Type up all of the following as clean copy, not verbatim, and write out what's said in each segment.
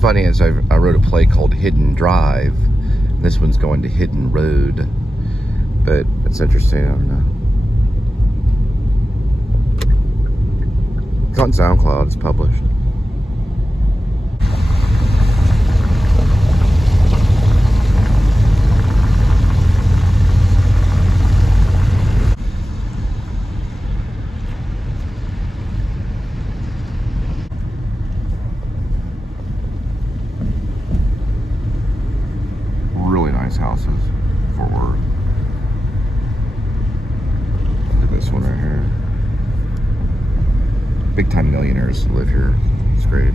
funny is I wrote a play called Hidden Drive. This one's going to Hidden Road. But it's interesting, I don't know. It's on SoundCloud, it's published. Really nice houses, Fort Worth. Look at this one right here. Big time millionaires live here. It's great.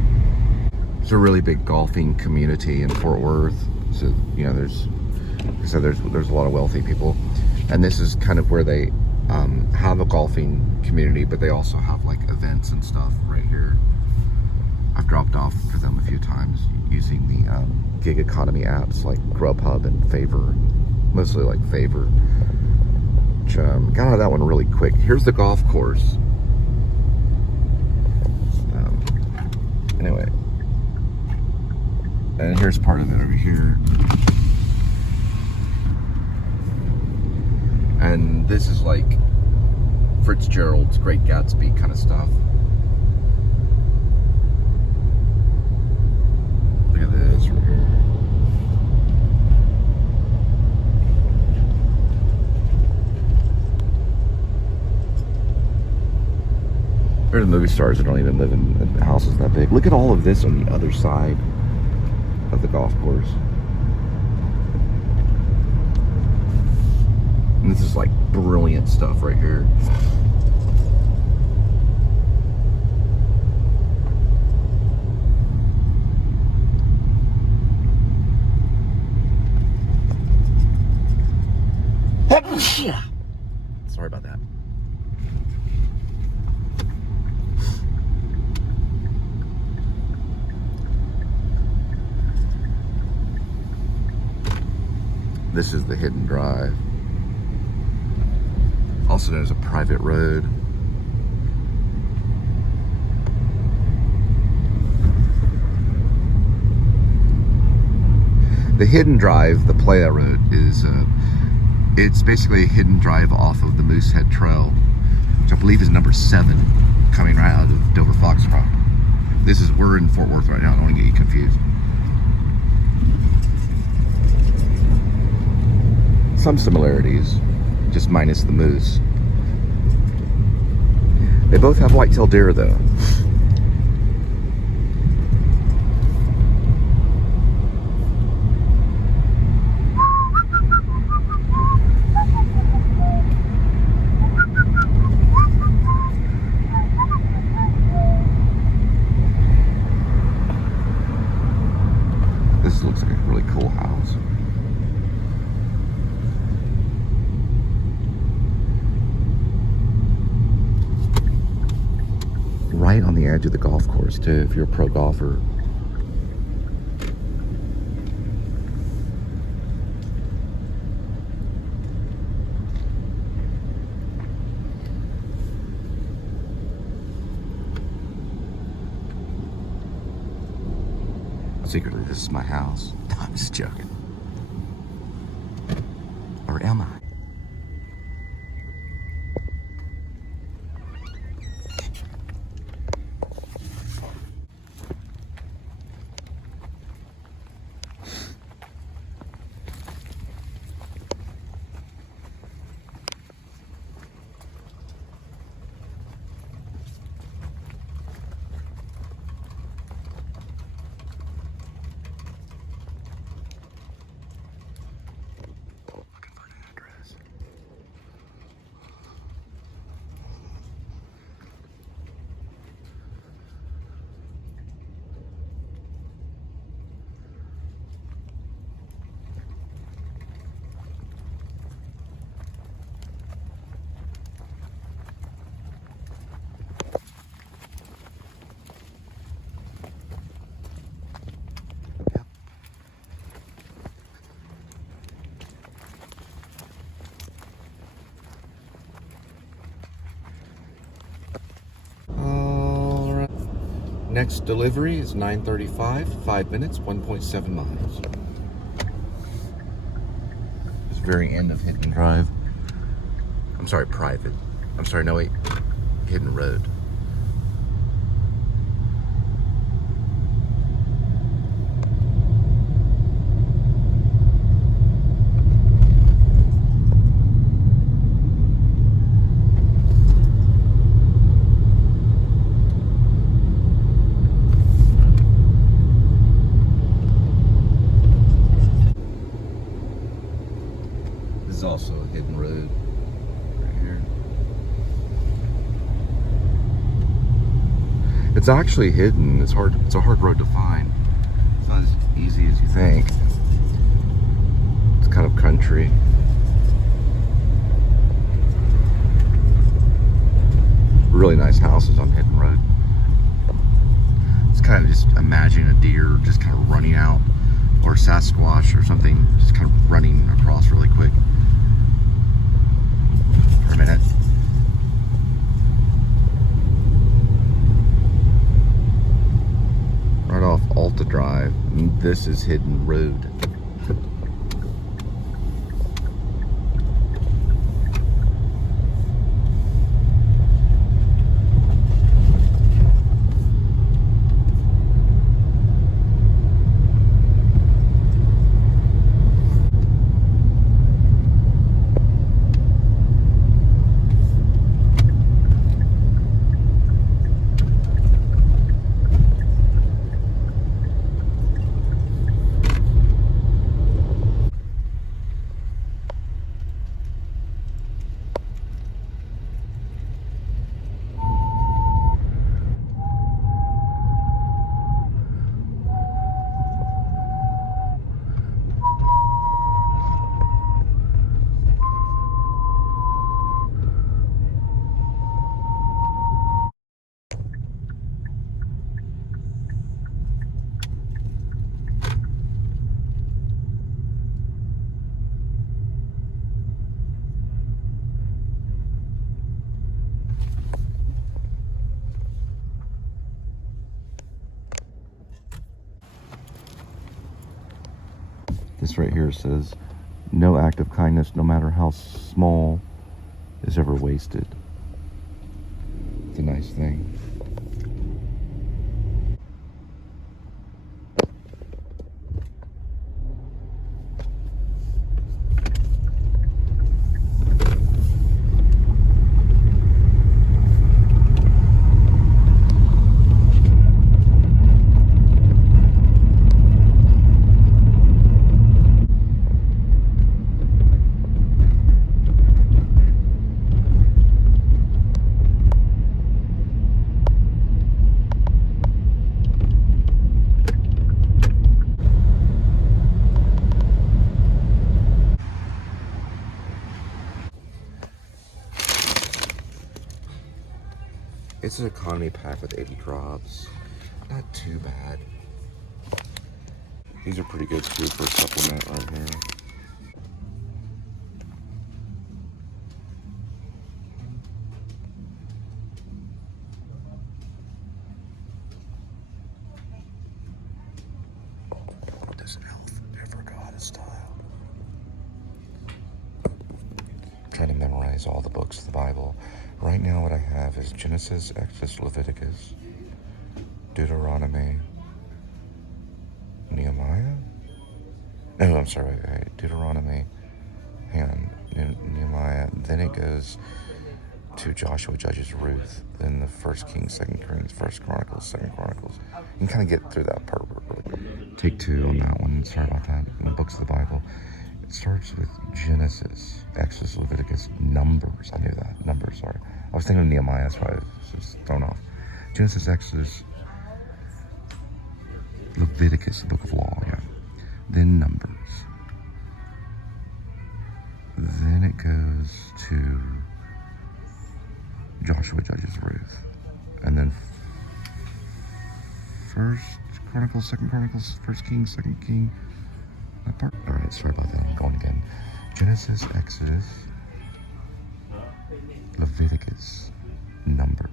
It's a really big golfing community in Fort Worth. So, you know, there's a lot of wealthy people. And this is kind of where they have a golfing community, but they also have like events and stuff right here. I've dropped off for them a few times using the gig economy apps like Grubhub and Favor, mostly like Favor. Which, got out of that one really quick. Here's the golf course. Anyway, and here's part of it over here. And this is like Fitzgerald's Great Gatsby kind of stuff. Look at this right here. There's movie stars that don't even live in houses that big. Look at all of this on the other side of the golf course. And this is like brilliant stuff right here. Sorry about that. This is the Hidden Drive. Also known as a private road. The Hidden Drive, the play I wrote, is it's basically a hidden drive off of the Moosehead Trail, which I believe is number 7, coming right out of Dover Foxtrot. We're in Fort Worth right now, I don't want to get you confused. Some similarities, just minus the moose. They both have white-tailed deer though. This looks like a really cool house. Right on the edge of the golf course too, if you're a pro golfer. Secretly, this is my house. I'm just joking. Or am I? Looking for an address. Next delivery is 9:35, 5 minutes, 1.7 miles. It's the very end of Hidden Drive. I'm sorry, Private. I'm sorry, no wait, Hidden Road. This is also a hidden road right here. It's actually hidden. It's hard. It's a hard road to find. It's not as easy as you think. It's kind of country. Really nice houses on Hidden Road. It's kind of just imagining a deer just kind of running out, or a Sasquatch or something, just kind of running across really quick. For a minute. Right off Alta Drive. And this is Hidden Road. This right here says, no act of kindness, no matter how small, is ever wasted. It's a nice thing. It's an economy pack with 80 drops. Not too bad. These are pretty good too for a supplement right here. This elf ever got a style. I'm trying to memorize all the books of the Bible. Right now what I have is Genesis, Exodus, Leviticus, Deuteronomy, Nehemiah? No, I'm sorry, Deuteronomy, hang on, Nehemiah, then it goes to Joshua, Judges, Ruth, then the 1 Kings, 2 Kings, 1 Chronicles, 2 Chronicles. You can kind of get through that part really quick. Take two on that one, sorry about that, in the books of the Bible. It starts with Genesis, Exodus, Leviticus, Numbers. I knew that. Numbers, sorry. I was thinking of Nehemiah, that's why I was just thrown off. Genesis, Exodus, Leviticus, the book of law, yeah. Then Numbers. Then it goes to Joshua, Judges, Ruth. And then 1 Chronicles, 2 Chronicles, 1 Kings, 2 King. That part. All right, sorry about that. I'm going again. Genesis, Exodus, Leviticus, Numbers.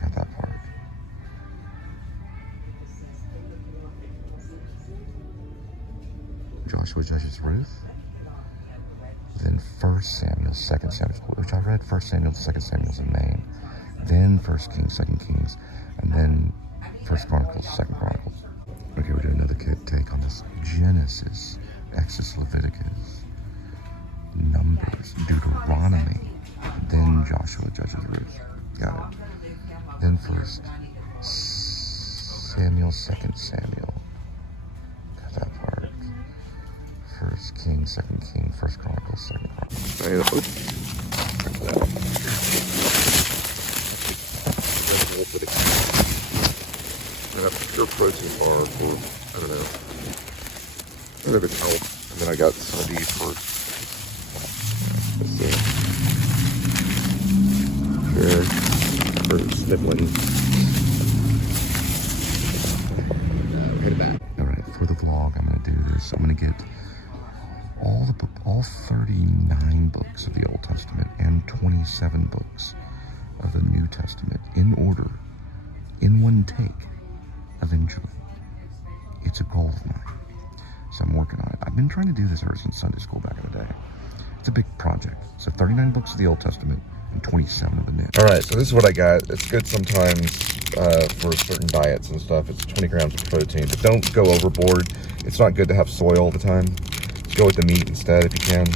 Got that part. Joshua judges Ruth. Then 1 Samuel, 2 Samuel, which I read 1 Samuel, 2 Samuel's in Maine. Then 1 Kings, 2 Kings, and then 1 Chronicles, 2 Chronicles. Okay, we're doing another take on this. Genesis, Exodus, Leviticus, Numbers, Deuteronomy, then Joshua judges Ruth. Got it. Then 1 Samuel, 2 Samuel. Got that part. 1 Kings, 2 Kings, 1 Chronicles, 2 Chronicles. And a pure protein bar for, I don't know, I think it's help. And then I got some of these for, let's see, here, for sniffling. Hit it back. All right, for the vlog, I'm going to do this. I'm going to get all 39 books of the Old Testament and 27 books of the New Testament in order, in one take, eventually. It's a goal of mine, so I'm working on it. I've been trying to do this ever since Sunday school back in the day. It's a big project. So 39 books of the Old Testament and 27 of the New. All right, so this is what I got. It's good sometimes for certain diets and stuff. It's 20 grams of protein, but don't go overboard. It's not good to have soy all the time. Go with the meat instead if you can.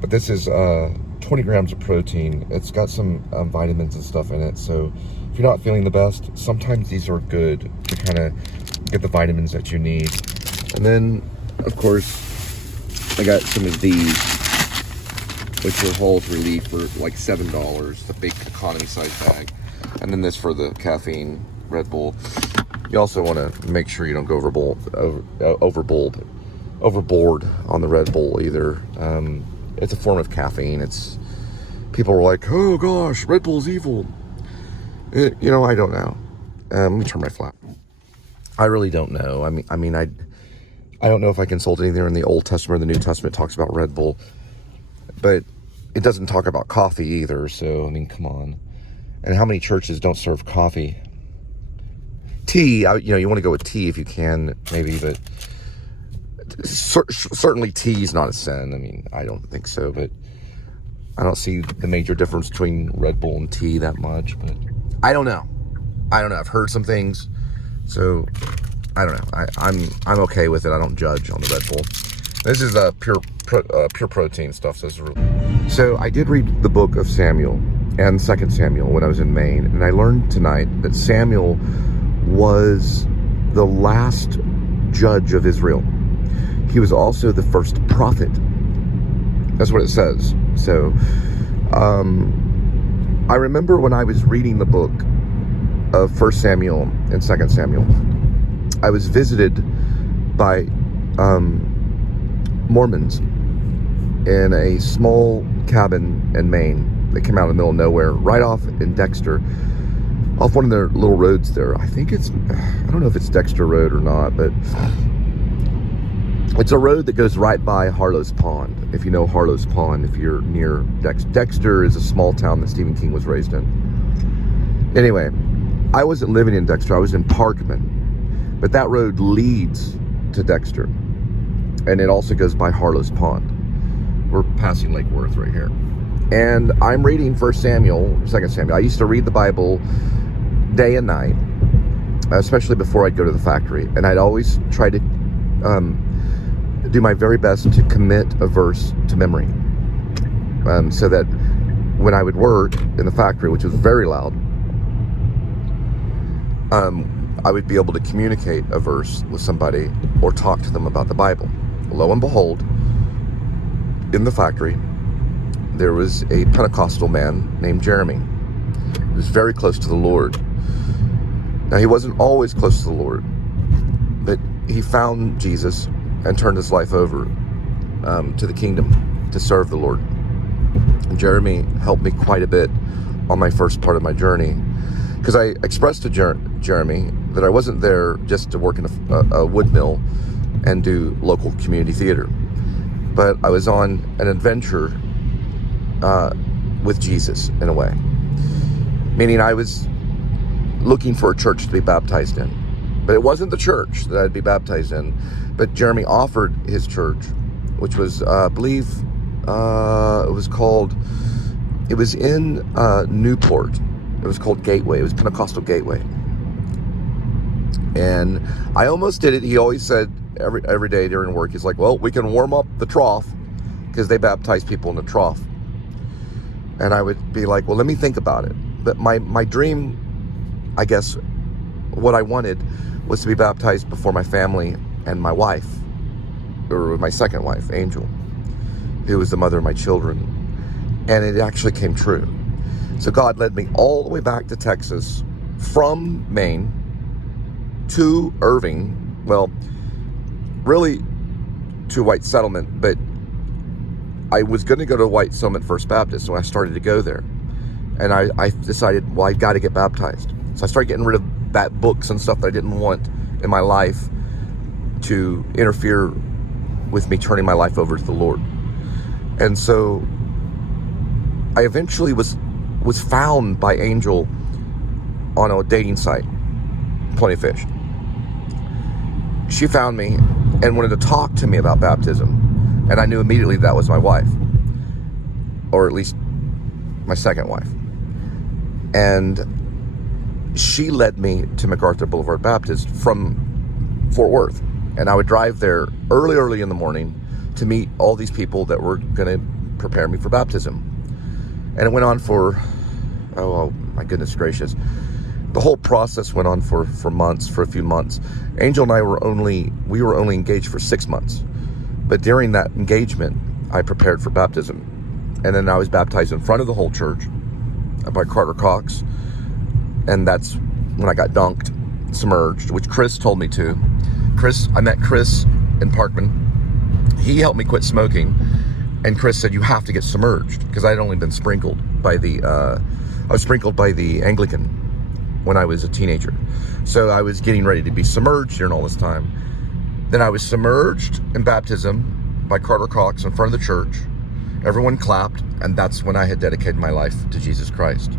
But this is 20 grams of protein. It's got some vitamins and stuff in it, so if you're not feeling the best, sometimes these are good to kind of get the vitamins that you need. And then, of course, I got some of these, which are Hall's Relief for like $7, the big economy size bag. And then this for the caffeine Red Bull. You also want to make sure you don't go overboard on the Red Bull either. It's a form of caffeine. People are like, oh gosh, Red Bull's evil. I don't know. Let me turn my flap. I really don't know. I don't know if I consulted anything in the Old Testament or the New Testament talks about Red Bull, but it doesn't talk about coffee either. So, come on. And how many churches don't serve coffee? Tea, you want to go with tea if you can, maybe, but certainly tea is not a sin. I don't think so, but I don't see the major difference between Red Bull and tea that much, but I don't know. I've heard some things, so I don't know. I'm okay with it. I don't judge on the Red Bull. This is pure protein stuff. So I did read the book of Samuel and 2 Samuel when I was in Maine, and I learned tonight that Samuel was the last judge of Israel. He was also the first prophet. That's what it says. So, I remember when I was reading the book of 1 Samuel and 2 Samuel, I was visited by Mormons in a small cabin in Maine. They came out in the middle of nowhere, right off in Dexter, off one of their little roads there. I don't know if it's Dexter Road or not, but it's a road that goes right by Harlow's Pond. If you know Harlow's Pond, if you're near Dexter. Dexter is a small town that Stephen King was raised in. Anyway, I wasn't living in Dexter, I was in Parkman. But that road leads to Dexter. And it also goes by Harlow's Pond. We're passing Lake Worth right here. And I'm reading 1 Samuel, 2 Samuel. I used to read the Bible day and night, especially before I'd go to the factory. And I'd always try to do my very best to commit a verse to memory, so that when I would work in the factory, which was very loud, I would be able to communicate a verse with somebody or talk to them about the Bible. Lo and behold, in the factory, there was a Pentecostal man named Jeremy, who was very close to the Lord. Now, he wasn't always close to the Lord, but he found Jesus and turned his life over to the kingdom to serve the Lord. And Jeremy helped me quite a bit on my first part of my journey, because I expressed to Jeremy that I wasn't there just to work in a wood mill and do local community theater, but I was on an adventure with Jesus in a way, meaning I was looking for a church to be baptized in. But it wasn't the church that I'd be baptized in. But Jeremy offered his church, which was, I believe, it was in Newport. It was called Gateway. It was Pentecostal Gateway. And I almost did it. He always said every day during work, he's like, well, we can warm up the trough, because they baptize people in the trough. And I would be like, well, let me think about it. But my dream, I guess, what I wanted was to be baptized before my family and my wife, or my second wife, Angel, who was the mother of my children. And it actually came true. So God led me all the way back to Texas from Maine to Irving. Well, really to White Settlement, but I was going to go to White Settlement First Baptist, so I started to go there. And I decided, well, I got to get baptized. So I started getting rid of books and stuff that I didn't want in my life to interfere with me turning my life over to the Lord. And so I eventually was found by Angel on a dating site, Plenty of Fish. She found me and wanted to talk to me about baptism. And I knew immediately that was my wife, or at least my second wife. And she led me to MacArthur Boulevard Baptist from Fort Worth. And I would drive there early in the morning to meet all these people that were going to prepare me for baptism. And it went on for, oh my goodness gracious. The whole process went on for months, for a few months. Angel and I were only engaged for 6 months. But during that engagement, I prepared for baptism. And then I was baptized in front of the whole church by Carter Cox. And that's when I got dunked, submerged, which Chris told me to. I met Chris in Parkman. He helped me quit smoking. And Chris said, you have to get submerged. Because I had only been sprinkled by I was sprinkled by the Anglican when I was a teenager. So I was getting ready to be submerged during all this time. Then I was submerged in baptism by Carter Cox in front of the church. Everyone clapped, and that's when I had dedicated my life to Jesus Christ.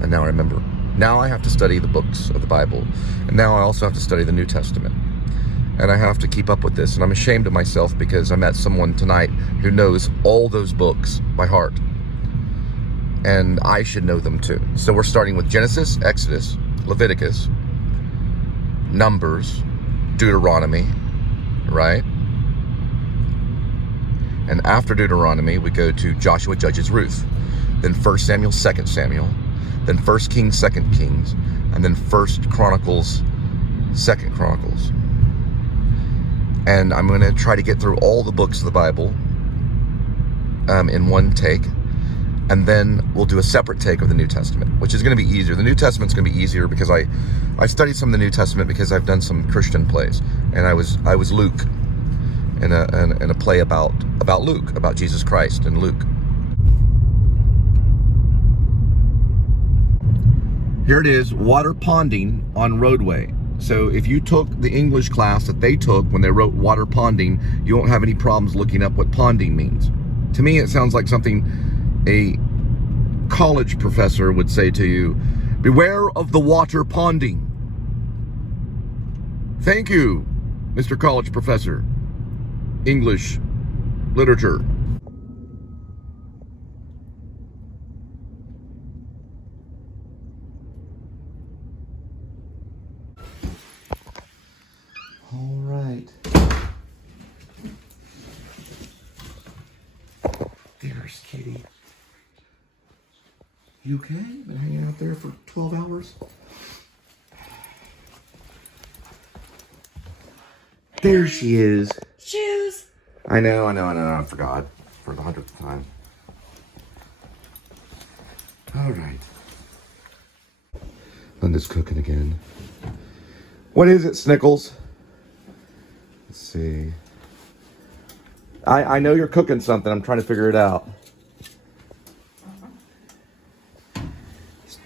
And now I remember. Now I have to study the books of the Bible. And now I also have to study the New Testament. And I have to keep up with this. And I'm ashamed of myself because I met someone tonight who knows all those books by heart. And I should know them too. So we're starting with Genesis, Exodus, Leviticus, Numbers, Deuteronomy, right? And after Deuteronomy, we go to Joshua, Judges, Ruth. Then 1 Samuel, 2 Samuel. Then 1 Kings, 2 Kings. And then 1 Chronicles, 2 Chronicles. And I'm going to try to get through all the books of the Bible in one take. And then we'll do a separate take of the New Testament, which is going to be easier. The New Testament's going to be easier because I studied some of the New Testament because I've done some Christian plays. And I was Luke in a play about Luke, about Jesus Christ and Luke. Here it is, water ponding on roadway. So if you took the English class that they took when they wrote water ponding, you won't have any problems looking up what ponding means. To me, it sounds like something a college professor would say to you. Beware of the water ponding. Thank you, Mr. College Professor. English literature. All right. There's Kitty. You okay? Been hanging out there for 12 hours? There she is. Shoes. I know. I forgot for the 100th time. All right. Linda's cooking again. What is it, Snickles? Let's see. I know you're cooking something. I'm trying to figure it out.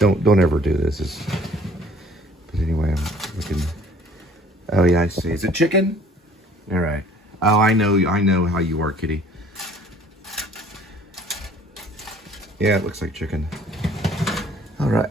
Don't ever do this. But anyway, I'm looking. Oh yeah, I see. Is it chicken? All right. Oh, I know how you are, Kitty. Yeah, it looks like chicken. All right.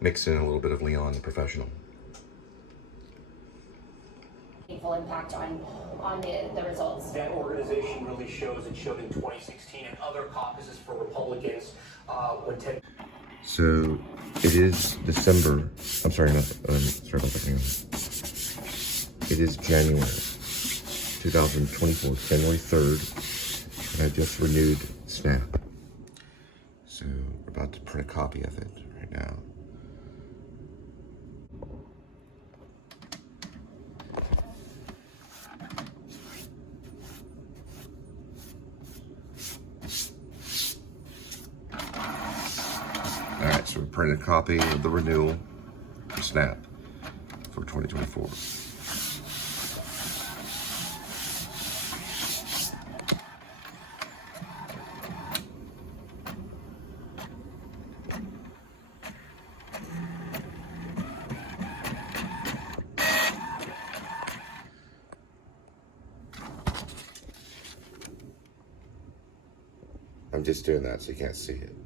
mix in a little bit of Leon, the professional. Meaningful impact on the results. That organization really shows, it showed in 2016 and other caucuses for Republicans when Ted. So it is December. I'm sorry, sorry about that. It is January 2024, January 3rd, and I just renewed Snap. So we're about to print a copy of it right now. All right, so we printed a copy of the renewal for Snap for 2024. I'm just doing that so you can't see it.